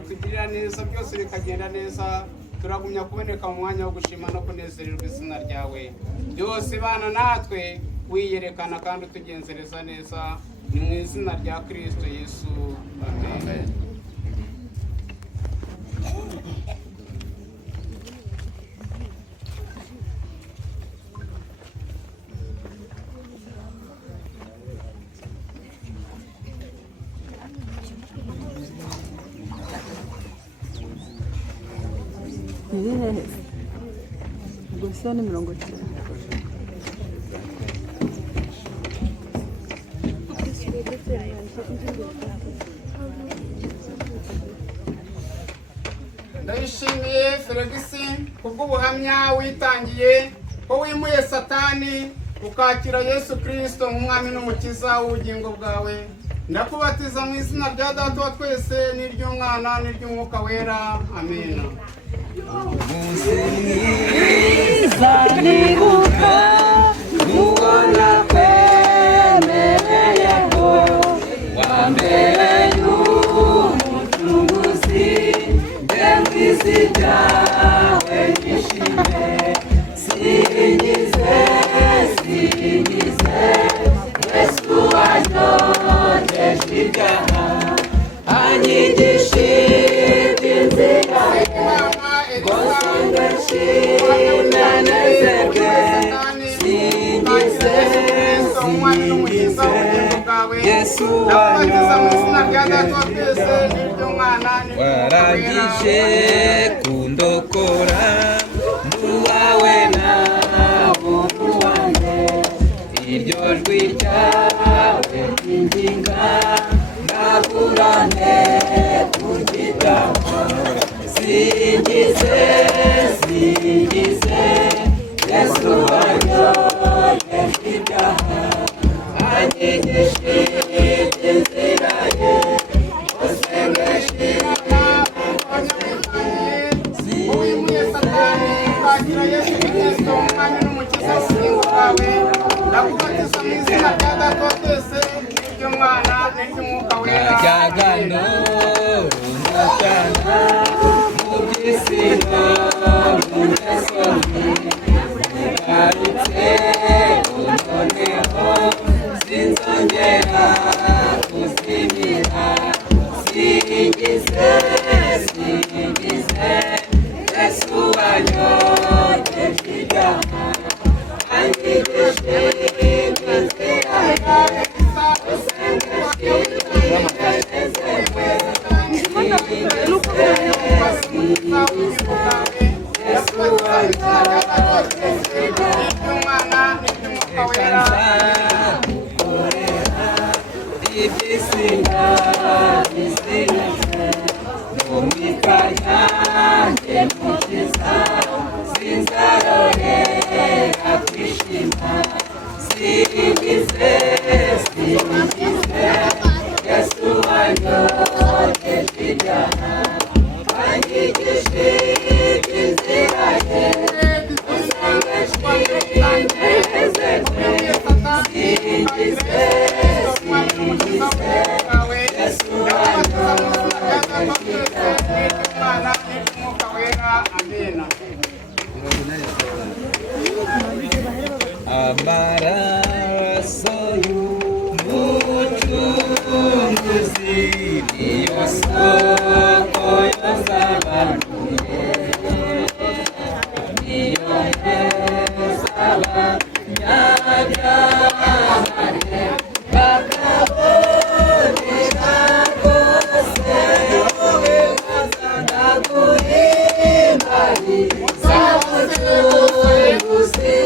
utugirira neza byose bikagenda neza turagumya kuboneka mu mwanya wo gushima no kunezererwa izina ryawe byose bana natwe wiyerekana kandi utugenzereza neza ni mu izina rya Kristo Yesu amen. Gusa ni 90. Ndayishimiye Felix kubw'ubuhamya witangiye ko wimuye Satani ukakira Yesu Kristo nk'umwami n'umukiza w'ubugingo bwawe. Ndakubatiza mu izina rya Data wa twese n'iry'Umwana n'iry'Umwuka wera. Amen. warangije kundokora nduwawe nawe wanjye iryo jwi ryawe ryinginga ndakurane kugitabo singize Yesu wanyoye ibyaha anyigishe inzira ye Jagano Runakana Mugisino Munesoni Mugarite Unoneho Sinzongera Kuzimira Singize Yesu wanyoye ibyaha anyigishe inzira ye Amaraso y'umucunguzi niyo soko y'azabanuye niyo hezaba nyagahane bakabonera rwose ndaguhimbari z'umucunguzi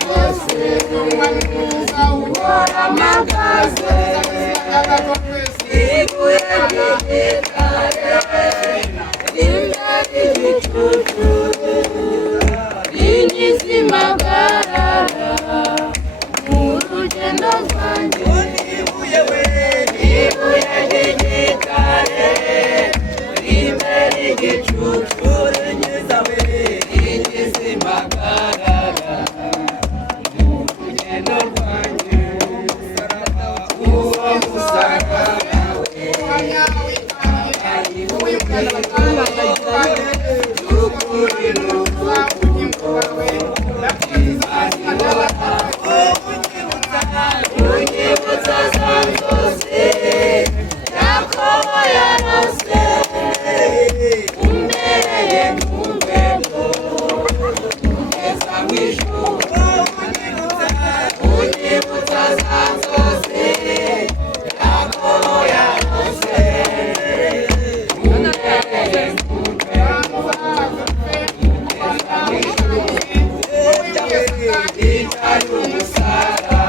rwose umwami n'umukiza uhora amagaze ibuye ry'igitare rimwe ry'igicucu rinyiza impagarara mu rugendo rwanjye ibuye ry'igitare rimwe ry'igicucu rinyiza impagarara mu rugendo rwanjye uwo musaraba ubuhamya witangiye ukuri n'ukuri ubugingo bwawe ndakubaza izina unyibutsa za nzozi Yakobo yarose umbereye nk'urwego ugeza mu ijuru unyibutsa za nzozi Yakobo yarose umbereye nk'urwego itari umusaraba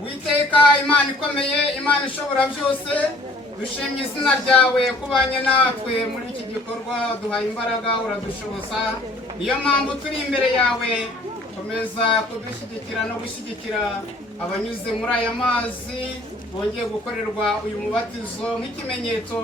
Uwiteka Imana ikomeye, Imana ishobora byose, dushimye izina ryawe kubanye natwe muri iki gikorwa, duhaye imbaraga uradushoboza. Niyo mpamvu turi imbere yawe, komeza kudushyigikira no gushyigikira abanyuze muri aya mazi bongeye gukorerwa uyu mubatizo nk'ikimenyetso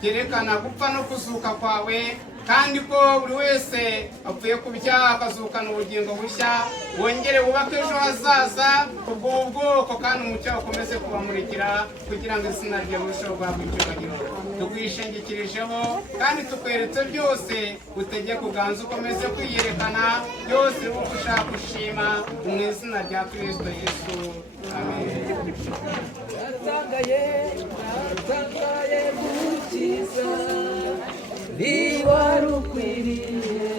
cyerekana gupfa no kuzuka kwawe, kandi ko buri wese apfuye ku byaha akazukana ubugingo bushya. Wongere wubake ejo hazaza ubwo bwoko, kandi umucyo ukomeze kubamurikira kugira ngo izina ryawe rirusheho guhabwa icyubahiro. Tugwishingikirijeho kandi tukweretse byose, utegeke uganze ukomeze kwiyerekana, byose uri gushaka gushima mu izina rya Kristo Yesu, amen. Niba rukwiriye